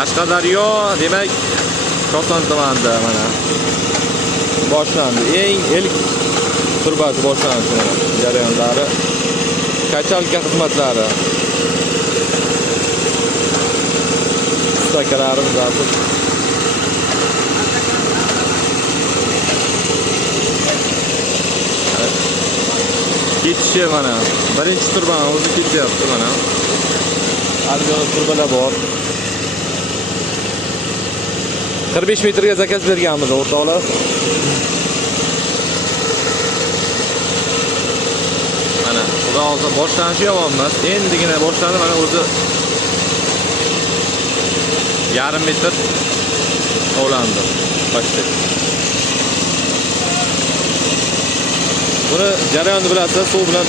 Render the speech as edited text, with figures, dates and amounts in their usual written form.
Qashqadaryo, demak, Koson tumanida mana boshlandi. Eng ilk turbasi boshlandi mana jarayonlari. Kachalka xizmatlari. Ustakalarimiz hozir ketishi mana. Birinchi turbani o'zi ketyapti mana. Albatta turbalar bor. 45 metrga zakaz berganmiz o'rtoqlar. Mana, xudo olsa boshlanishi yomon emas. Endigina boshlandi mana o'zi yarim metr olandi. Почти. Buni jarayonni bilasiz, suv bilan